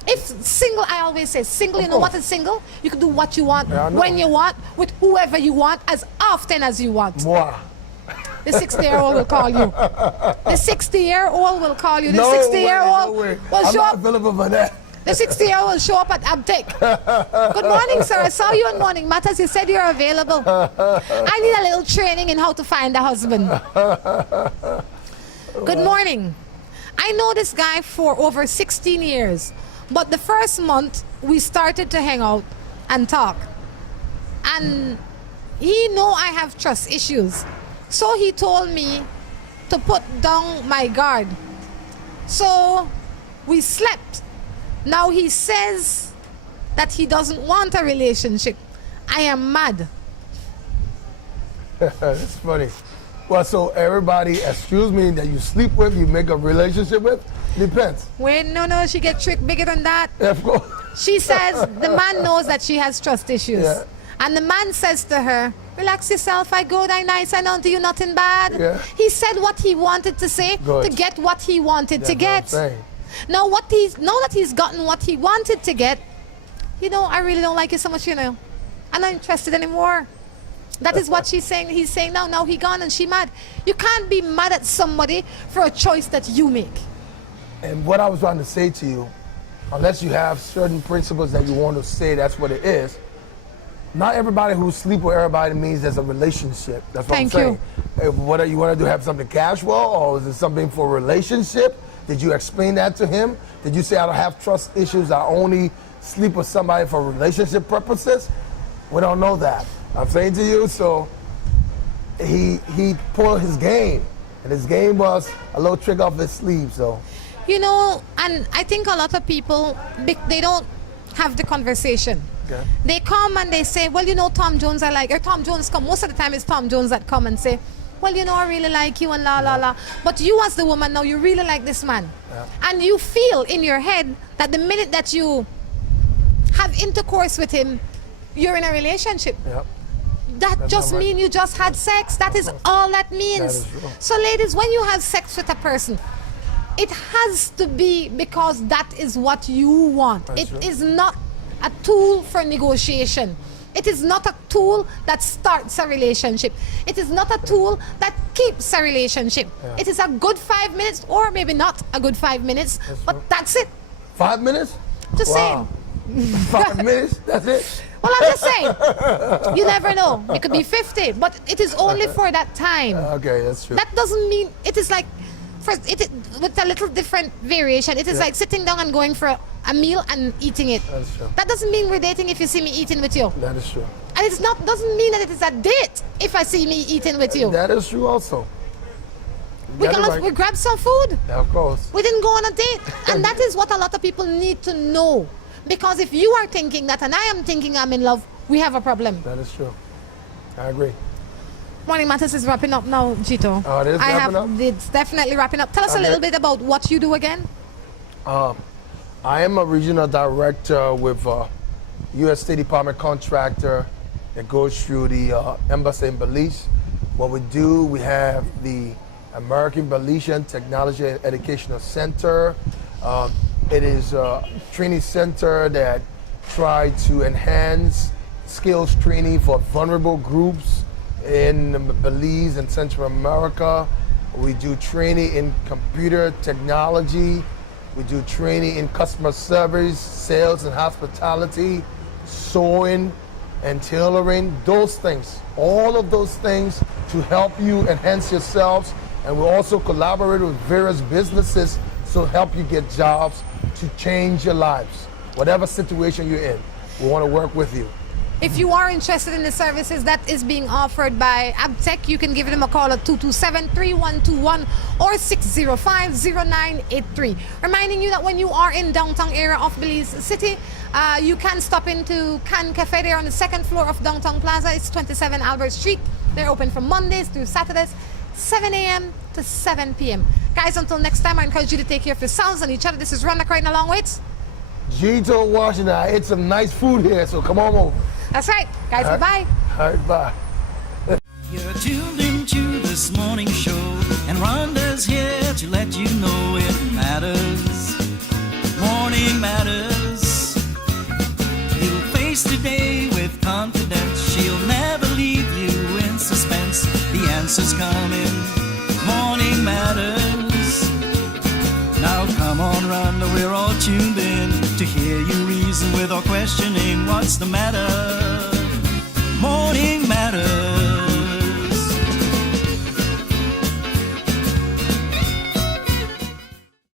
If single, I always say single, you know what is single? You can do what you want, when you want, with whoever you want, as often as you want. Moi. The 60-year-old will call you. The 60-year-old will call you. The No 60-year-old way. will I'm show not up. available for that. The 60-year-old will show up at Abtec. Good morning, sir. I saw you on Morning Matters. You said you're available. I need a little training in how to find a husband. Good morning. I know this guy for over 16 years, but the first month we started to hang out and talk. And he know I have trust issues. So he told me to put down my guard. So we slept. Now he says that he doesn't want a relationship. I am mad. That's funny. Well, so everybody, excuse me, that you sleep with, you make a relationship with, depends. Wait, no, she get tricked bigger than that. Of course. She says the man knows that she has trust issues. Yeah. And the man says to her, relax yourself, I good, I nice, I don't do you nothing bad. Yeah. He said what he wanted to say Good. to get what he wanted to That's get. what I'm saying. Now that he's gotten what he wanted to get, I really don't like you so much, I'm not interested anymore. That is what she's saying. He's saying now he gone and she mad. You can't be mad at somebody for a choice that you make. And what I was trying to say to you, unless you have certain principles that you want to say that's what it is, not everybody who sleep with everybody means there's a relationship. That's what Thank I'm saying. you. If what you want to do, have something casual, or is it something for a relationship? Did you explain that to him? Did you say I don't have trust issues, I only sleep with somebody for relationship purposes? We don't know that. I'm saying to you, so he pulled his game, and his game was a little trick off his sleeve. So, and I think a lot of people, they don't have the conversation. okay. They come and they say, well, Tom Jones I like, or Tom Jones come. Most of the time it's Tom Jones that come and say, well, you know, I really like you and la la la. But you as the woman now, you really like this man. Yeah. And you feel in your head that the minute that you have intercourse with him, you're in a relationship. Yep. That That's just not right. mean you just had sex. That is all that means. That is true. So ladies, when you have sex with a person, it has to be because that is what you want. That's It true. is not a tool for negotiation. It is not a tool that starts a relationship. It is not a tool that keeps a relationship. Yeah. It is a good 5 minutes, or maybe not a good 5 minutes, but true. that's it. 5 minutes? Just Wow. 5 minutes? That's it? Well, I'm just saying. You never know. It could be 50, but it is only for that time. Okay, that's true. That doesn't mean it is like, with a little different variation. It is like sitting down and going for a meal and eating it. That's true. That doesn't mean we're dating if you see me eating with you. That is true. And it's not doesn't mean that it is a date if I see me eating with you. That is true also. We That is got right. we grabbed some food. Yeah, of course. We didn't go on a date. And that is what a lot of people need to know. Because if you are thinking that and I am thinking I'm in love, we have a problem. That is true. I agree. Morning Matters is wrapping up now, Geto. Oh, it is wrapping up? It's definitely wrapping up. Tell us a Okay. little bit about what you do again. I am a regional director with U.S. State Department contractor that goes through the embassy in Belize. What we do, we have the American Belizean Technology and Educational Center. It is a training center that tries to enhance skills training for vulnerable groups in Belize and Central America. We do training in computer technology. We do training in customer service, sales and hospitality, sewing and tailoring, those things. All of those things to help you enhance yourselves. And we also collaborate with various businesses to help you get jobs to change your lives. Whatever situation you're in, we want to work with you. If you are interested in the services that is being offered by Abtech, you can give them a call at 227-3121 or 605-0983. Reminding you that when you are in downtown area of Belize City, you can stop into Can Cafe there on the second floor of Downtown Plaza. It's 27 Albert Street. They're open from Mondays through Saturdays, 7 a.m. to 7 p.m. Guys, until next time, I encourage you to take care of yourselves and each other. This is Rhonda Crichton along with Geto, Washington. I ate some nice food here, so come on over. That's right. Guys, All bye-bye. right. All right, bye. You're tuned into this morning show, and Rhonda's here to let you know it matters. Morning matters. You'll face today with confidence. She'll never leave you in suspense. The answer's coming. Morning matters. Now come on, Rhonda, we're all tuned in to hear you reason with or questioning what's the matter. Morning matters.